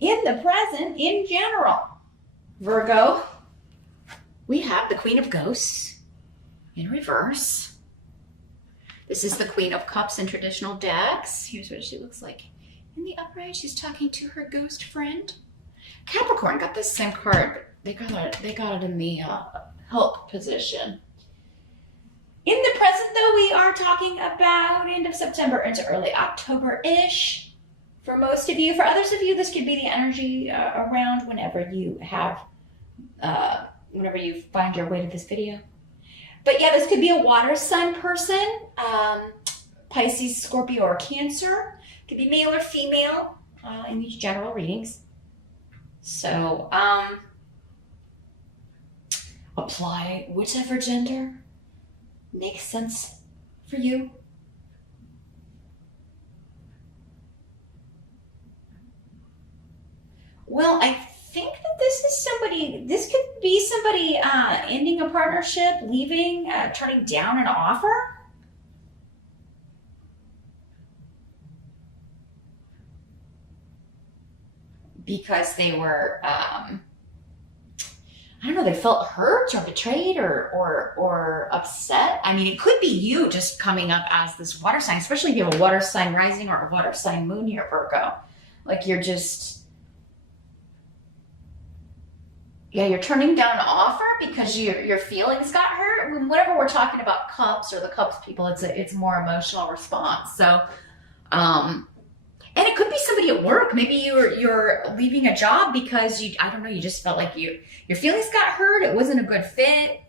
in the present in general. Virgo, we have the Queen of Ghosts in reverse. This is the Queen of Cups in traditional decks. Here's what she looks like. In the upright, she's talking to her ghost friend. Capricorn got this same card, but they got it in the help position. In the present, though, we are talking about end of September into early October-ish. For most of you, for others of you, this could be the energy around whenever you have, whenever you find your way to this video. But yeah, this could be a water sign person, Pisces, Scorpio, or Cancer. Could be male or female in these general readings. So apply whichever gender makes sense for you. Well, I think that this could be somebody ending a partnership, leaving, turning down an offer. Because they were, I don't know, they felt hurt or betrayed or upset. I mean, it could be you just coming up as this water sign, especially if you have a water sign rising or a water sign moon here, Virgo. Like you're just, yeah, you're turning down an offer because your feelings got hurt. Whenever we're talking about cups or the cups people, it's a more emotional response. So, and it could be somebody at work. Maybe you're leaving a job because I don't know, you just felt like your feelings got hurt. It wasn't a good fit.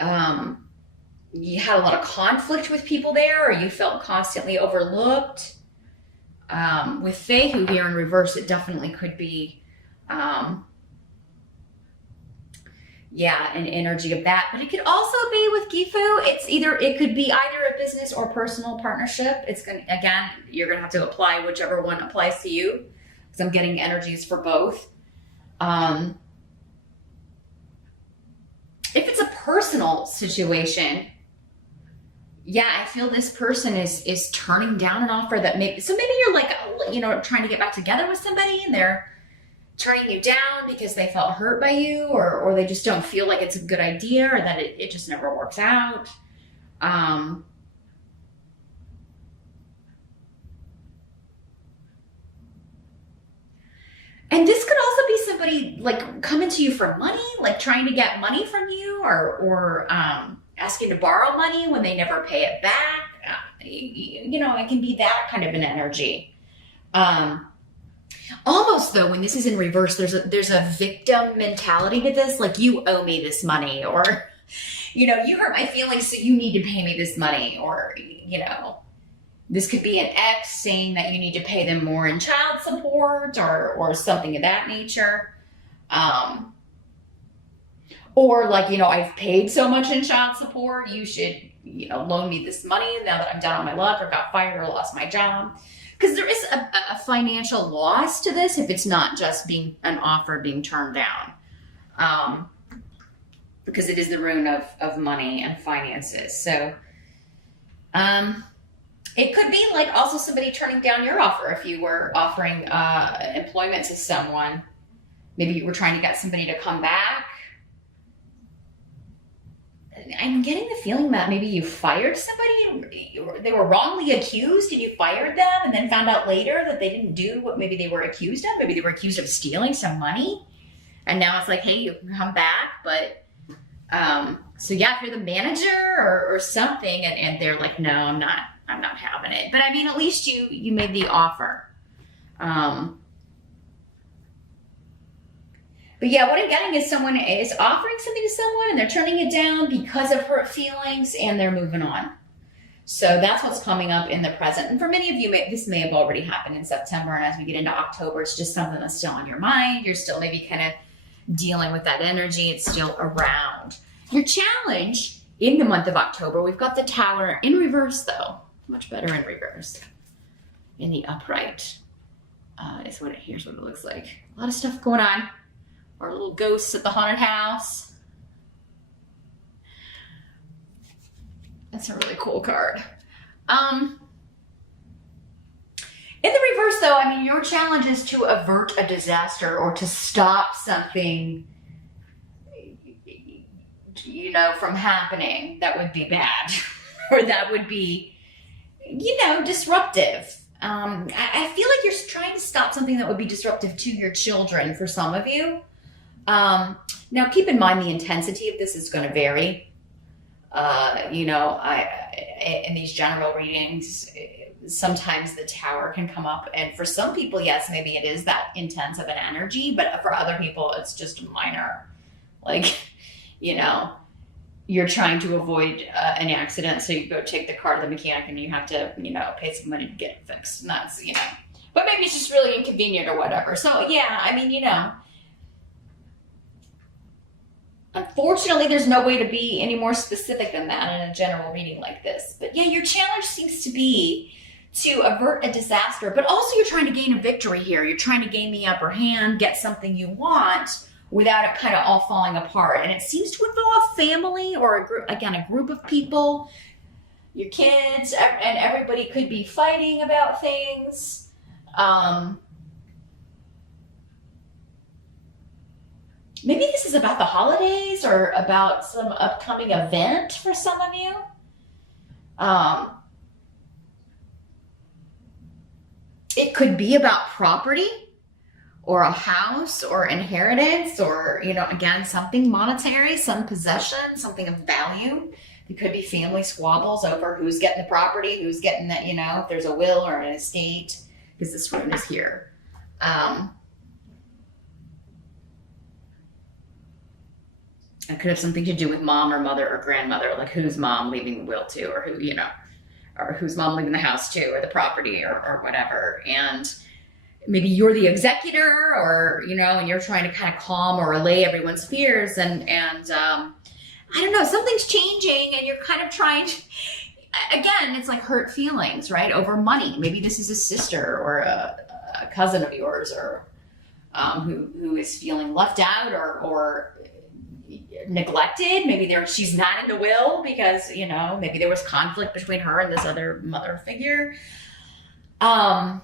You had a lot of conflict with people there, or you felt constantly overlooked. With Fehu here in reverse, it definitely could be, yeah, an energy of that. But it could also be with Gifu. It could be either a business or personal partnership. Again, you're gonna have to apply whichever one applies to you, because I'm getting energies for both. If it's a personal situation, yeah, I feel this person is turning down an offer that maybe you're like, trying to get back together with somebody and they're turning you down because they felt hurt by you, or they just don't feel like it's a good idea, or that it just never works out. And this could also be somebody like coming to you for money, like trying to get money from you, or asking to borrow money when they never pay it back. It can be that kind of an energy. Almost though, when this is in reverse, there's a victim mentality to this, like you owe me this money, or you hurt my feelings, so you need to pay me this money, or this could be an ex saying that you need to pay them more in child support, or something of that nature, or like I've paid so much in child support, you should loan me this money now that I'm down on my luck, or got fired, or lost my job. Because there is a financial loss to this if it's not just being an offer being turned down. Because it is the rune of money and finances. So it could be like also somebody turning down your offer if you were offering employment to someone. Maybe you were trying to get somebody to come back. I'm getting the feeling that maybe you fired somebody, they were wrongly accused and you fired them, and then found out later that they didn't do what maybe they were accused of. Maybe they were accused of stealing some money, and now it's like, hey, you can come back. But so yeah, if you're the manager or something, and they're like, no, I'm not having it. But I mean, at least you made the offer. But yeah, what I'm getting is someone is offering something to someone and they're turning it down because of hurt feelings, and they're moving on. So that's what's coming up in the present. And for many of you, this may have already happened in September. And as we get into October, it's just something that's still on your mind. You're still maybe kind of dealing with that energy. It's still around. Your challenge in the month of October, we've got the Tower in reverse, though. Much better in reverse. In the upright, here's what it looks like. A lot of stuff going on. Our little ghosts at the haunted house. That's a really cool card. In the reverse, though, I mean, your challenge is to avert a disaster or to stop something, you know, from happening that would be bad or that would be, you know, disruptive. I feel like you're trying to stop something that would be disruptive to your children for some of you. Now, keep in mind the intensity of this is going to vary. You know, in these general readings, sometimes the tower can come up, and for some people, yes, maybe it is that intense of an energy, but for other people, it's just minor. Like, you know, you're trying to avoid an accident, so you go take the car to the mechanic and you have to, you know, pay some money to get it fixed. And that's, you know, but maybe it's just really inconvenient or whatever. So yeah, I mean, you know, unfortunately, there's no way to be any more specific than that in a general reading like this. But yeah, your challenge seems to be to avert a disaster, but also you're trying to gain a victory here. You're trying to gain the upper hand, get something you want without it kind of all falling apart. And it seems to involve family or a group, again, a group of people, your kids, and everybody could be fighting about things. Maybe this is about the holidays or about some upcoming event for some of you. It could be about property or a house or inheritance or, you know, again, something monetary, some possession, something of value. It could be family squabbles over who's getting the property, who's getting that, you know, if there's a will or an estate, because this rune is here. It could have something to do with mom or mother or grandmother, like whose mom leaving the will to, or who, you know, or whose mom leaving the house to, or the property or whatever. And maybe you're the executor, or, you know, and you're trying to kind of calm or allay everyone's fears. And I don't know, something's changing and you're kind of trying to, again, it's like hurt feelings, right? Over money. Maybe this is a sister or a cousin of yours, or who is feeling left out or neglected. Maybe she's not in the will because, you know, maybe there was conflict between her and this other mother figure. Gosh,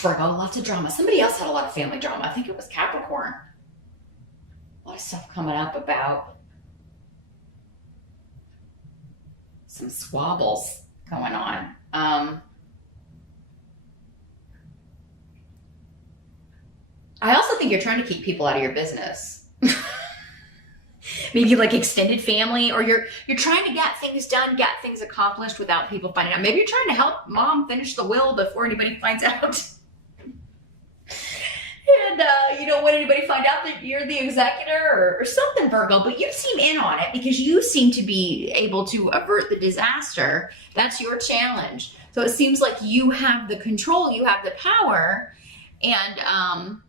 Virgo, lots of drama. Somebody else had a lot of family drama. I think it was Capricorn. A lot of stuff coming up about some squabbles going on. I also think you're trying to keep people out of your business. Maybe like extended family, or you're trying to get things done, get things accomplished without people finding out. Maybe you're trying to help mom finish the will before anybody finds out. And you don't want anybody to find out that you're the executor or something, Virgo, but you seem in on it because you seem to be able to avert the disaster. That's your challenge. So it seems like you have the control, you have the power, and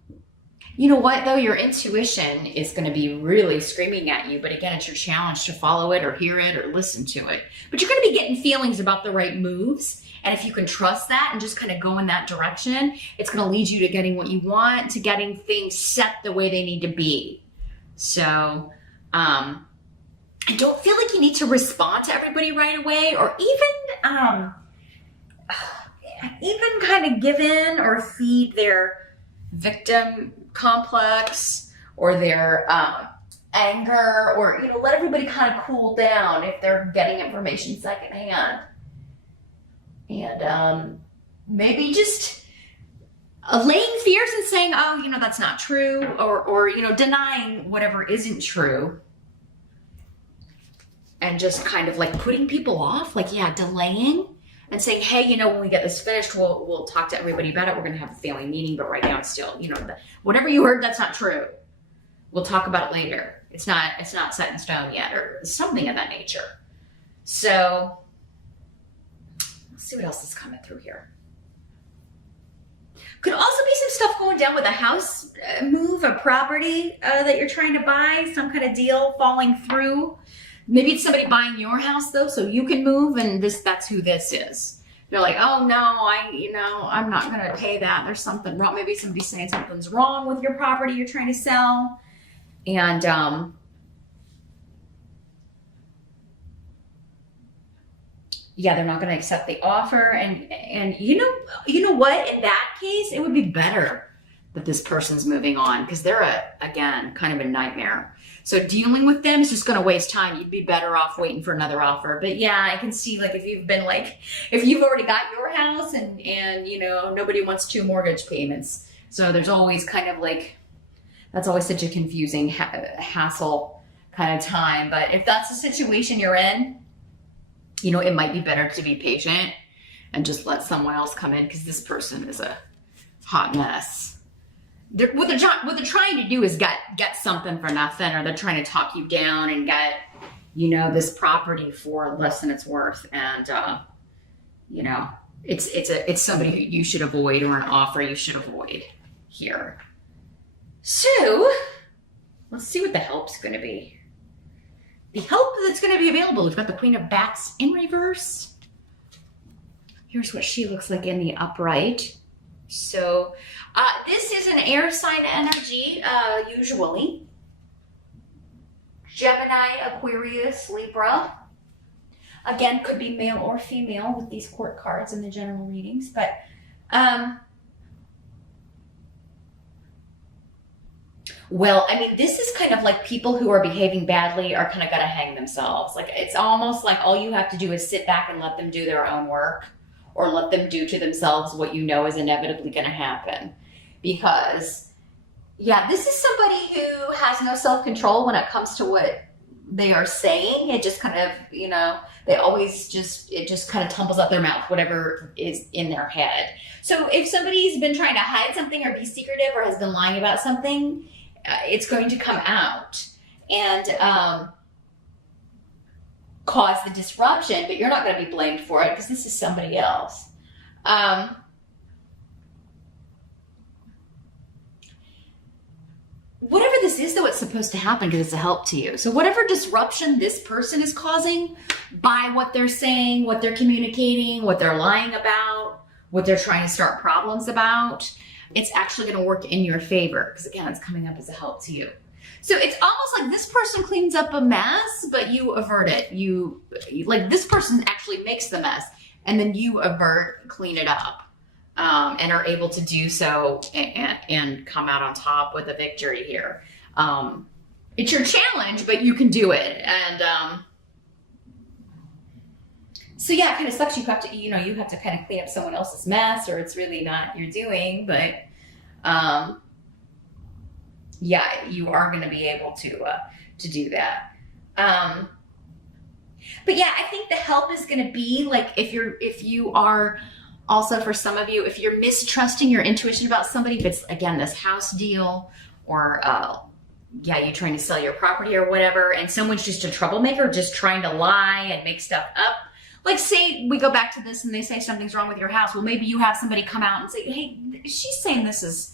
you know what, though? Your intuition is going to be really screaming at you. But again, it's your challenge to follow it or hear it or listen to it. But you're going to be getting feelings about the right moves. And if you can trust that and just kind of go in that direction, it's going to lead you to getting what you want, to getting things set the way they need to be. So I don't feel like you need to respond to everybody right away, or even kind of give in or feed their victim complex or their anger, or, you know, let everybody kind of cool down if they're getting information secondhand. And maybe just allaying fears and saying, oh, you know, that's not true, or you know, denying whatever isn't true, and just kind of like putting people off, like, yeah, delaying. And saying, hey, you know, when we get this finished, we'll talk to everybody about it. We're going to have a family meeting, but right now it's still, you know, whatever you heard, that's not true. We'll talk about it later. It's not set in stone yet, or something of that nature. So let's see what else is coming through here. Could also be some stuff going down with a house move, a property that you're trying to buy, some kind of deal falling through. Maybe it's somebody buying your house, though, so you can move, and that's who this is. They're like, oh, no, I'm not going to pay that. There's something wrong. Maybe somebody's saying something's wrong with your property you're trying to sell. And yeah, they're not going to accept the offer. And you know what? In that case, it would be better that this person's moving on, because they're again, kind of a nightmare. So dealing with them is just going to waste time. You'd be better off waiting for another offer. But yeah, I can see, like, if you've already got your house and nobody wants 2 mortgage payments. So there's always kind of like, that's always such a confusing hassle kind of time. But if that's the situation you're in, it might be better to be patient and just let someone else come in, because this person is a hot mess. What they're trying to do is get something for nothing, or they're trying to talk you down and get, this property for less than it's worth. And, it's somebody who you should avoid, or an offer you should avoid here. So let's see what the help's going to be. The help that's going to be available, we've got the Queen of Bats in reverse. Here's what she looks like in the upright. So this is an air sign energy, usually. Gemini, Aquarius, Libra. Again, could be male or female with these court cards in the general readings. But well, I mean, this is kind of like people who are behaving badly are kind of going to hang themselves. Like, it's almost like all you have to do is sit back and let them do their own work, or let them do to themselves what you know is inevitably going to happen. Because, yeah, this is somebody who has no self-control when it comes to what they are saying. It just kind of, it just kind of tumbles out their mouth, whatever is in their head. So if somebody's been trying to hide something or be secretive or has been lying about something, it's going to come out and cause the disruption, but you're not going to be blamed for it, because this is somebody else. Whatever this is, though, it's supposed to happen because it's a help to you. So whatever disruption this person is causing by what they're saying, what they're communicating, what they're lying about, what they're trying to start problems about, it's actually going to work in your favor, because again, it's coming up as a help to you. So it's almost like this person cleans up a mess, but you avert it. This person actually makes the mess, and then you clean it up, and are able to do so and come out on top with a victory here. It's your challenge, but you can do it. And so yeah, it kind of sucks. You have to kind of clean up someone else's mess, or it's really not your doing, but yeah, you are going to be able to do that. But yeah, I think the help is going to be like, if you are also, for some of you, if you're mistrusting your intuition about somebody, if it's, again, this house deal, or you're trying to sell your property or whatever, and someone's just a troublemaker, just trying to lie and make stuff up. Like, say we go back to this and they say something's wrong with your house. Well, maybe you have somebody come out and say, hey, she's saying this is,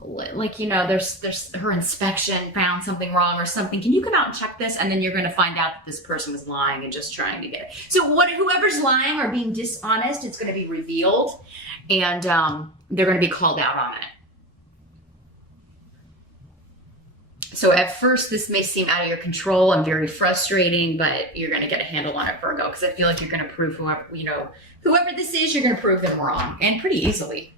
like, there's her inspection found something wrong or something. Can you come out and check this? And then you're going to find out that this person was lying and just trying to get it. So whoever's lying or being dishonest, it's going to be revealed, and they're going to be called out on it. So at first, this may seem out of your control and very frustrating, but you're going to get a handle on it, Virgo, because I feel like you're going to prove whoever this is, you're going to prove them wrong, and pretty easily.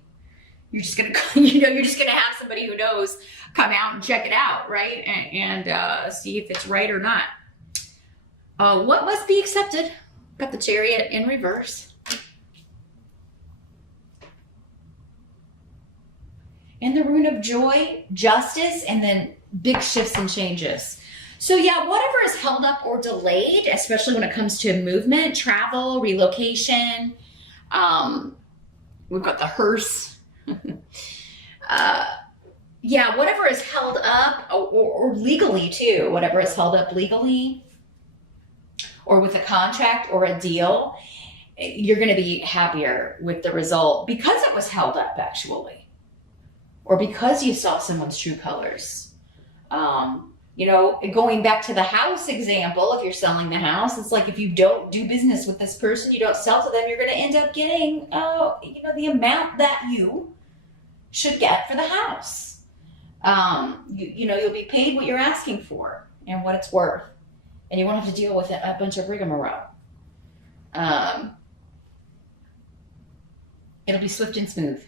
You're just going to have somebody who knows come out and check it out, right? And see if it's right or not. What must be accepted? Got the Chariot in reverse. And the Rune of Joy, Justice, and then big shifts and changes. So yeah, whatever is held up or delayed, especially when it comes to movement, travel, relocation. We've got the hearse. Whatever is held up, or legally too, whatever is held up legally, or with a contract or a deal, you're going to be happier with the result because it was held up, actually, or because you saw someone's true colors. Going back to the house example, if you're selling the house, it's like, if you don't do business with this person, you don't sell to them, you're going to end up getting, the amount that you should get for the house. You'll be paid what you're asking for and what it's worth, and you won't have to deal with a bunch of rigmarole. It'll be swift and smooth.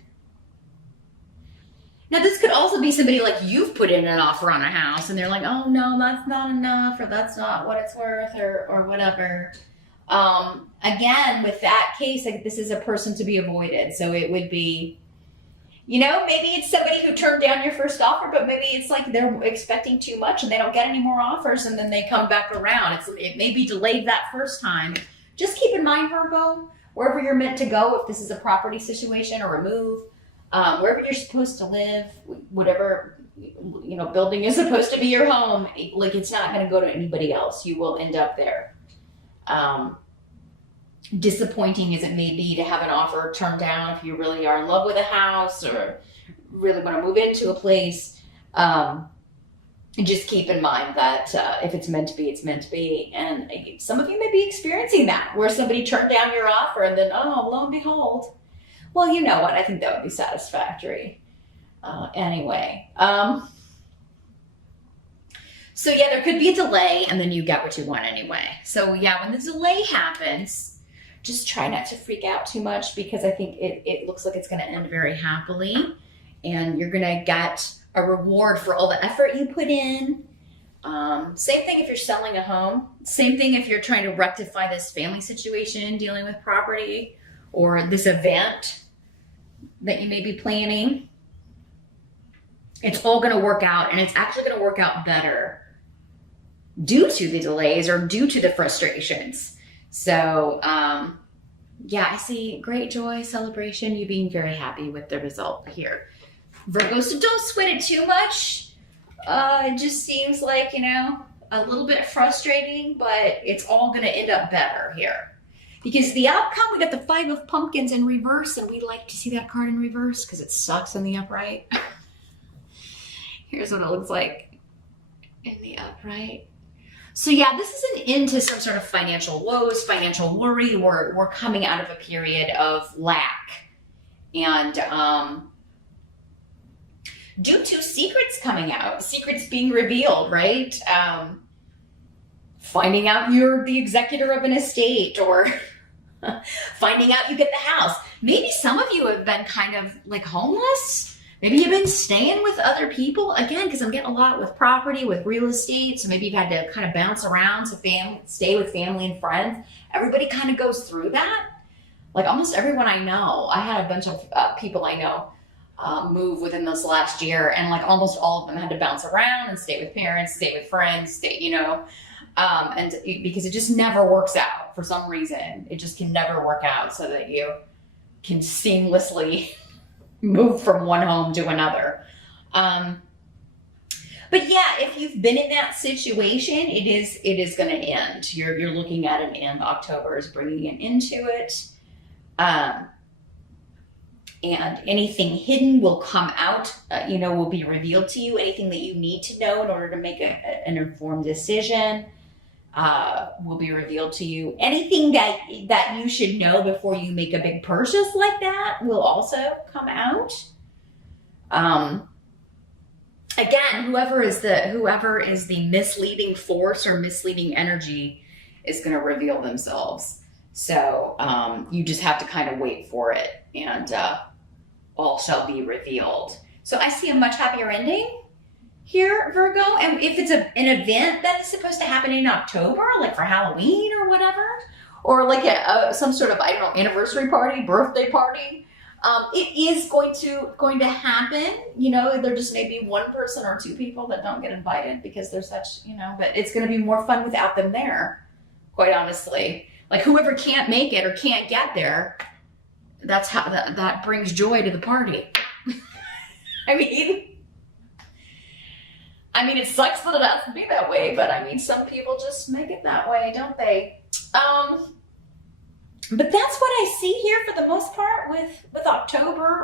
Now, this could also be somebody like you've put in an offer on a house and they're like, oh no, that's not enough, or that's not what it's worth, or whatever. Again, with that case, like, this is a person to be avoided. So it would be, maybe it's somebody who turned down your first offer, but maybe it's like they're expecting too much and they don't get any more offers and then they come back around. It may be delayed that first time. Just keep in mind, Virgo, wherever you're meant to go, if this is a property situation or a move, wherever you're supposed to live, whatever, building is supposed to be your home, like, it's not going to go to anybody else. You will end up there. Disappointing as it may be to have an offer turned down if you really are in love with a house or really want to move into a place. Just keep in mind that if it's meant to be, it's meant to be. And some of you may be experiencing that, where somebody turned down your offer and then, lo and behold. Well, you know what? I think that would be satisfactory. Anyway. So yeah, there could be a delay and then you get what you want anyway. So yeah, when the delay happens, just try not to freak out too much, because I think it looks like it's going to end very happily and you're going to get a reward for all the effort you put in. Same thing if you're selling a home. Same thing if you're trying to rectify this family situation, dealing with property, or this event that you may be planning. It's all going to work out, and it's actually going to work out better due to the delays or due to the frustrations. So, yeah, I see great joy, celebration, you being very happy with the result here. Virgo, so don't sweat it too much. It just seems like, a little bit frustrating, but it's all going to end up better here. Because the outcome, we got the 5 of Pumpkins in reverse, and we like to see that card in reverse because it sucks in the upright. Here's what it looks like in the upright. So yeah, this is an end to some sort of financial woes, financial worry. We're coming out of a period of lack. And due to secrets coming out, secrets being revealed, right? Finding out you're the executor of an estate, or finding out you get the house. Maybe some of you have been kind of like homeless. Maybe you've been staying with other people. Again, because I'm getting a lot with property, with real estate. So maybe you've had to kind of bounce around to stay with family and friends. Everybody kind of goes through that. Like almost everyone I know. I had a bunch of people I know move within this last year, and like almost all of them had to bounce around and stay with parents, stay with friends, and because it just never works out for some reason. It just can never work out so that you can seamlessly move from one home to another. But yeah, if you've been in that situation, it is going to end. You're looking at an end. October is bringing an end to it. And anything hidden will come out, will be revealed to you. Anything that you need to know in order to make an informed decision will be revealed to you. Anything that you should know before you make a big purchase like that will also come out. Again, whoever is the misleading force or misleading energy is going to reveal themselves. So you just have to kind of wait for it, and all shall be revealed. So I see a much happier ending here, Virgo. And if it's an event that is supposed to happen in October, like for Halloween or whatever, or like some sort of, anniversary party, birthday party, it is going to happen. There just may be one person or two people that don't get invited because they're such, but it's going to be more fun without them there, quite honestly. Like whoever can't make it or can't get there, that's how that brings joy to the party. I mean, it sucks that it has to be that way, but some people just make it that way, don't they? But that's what I see here for the most part with October.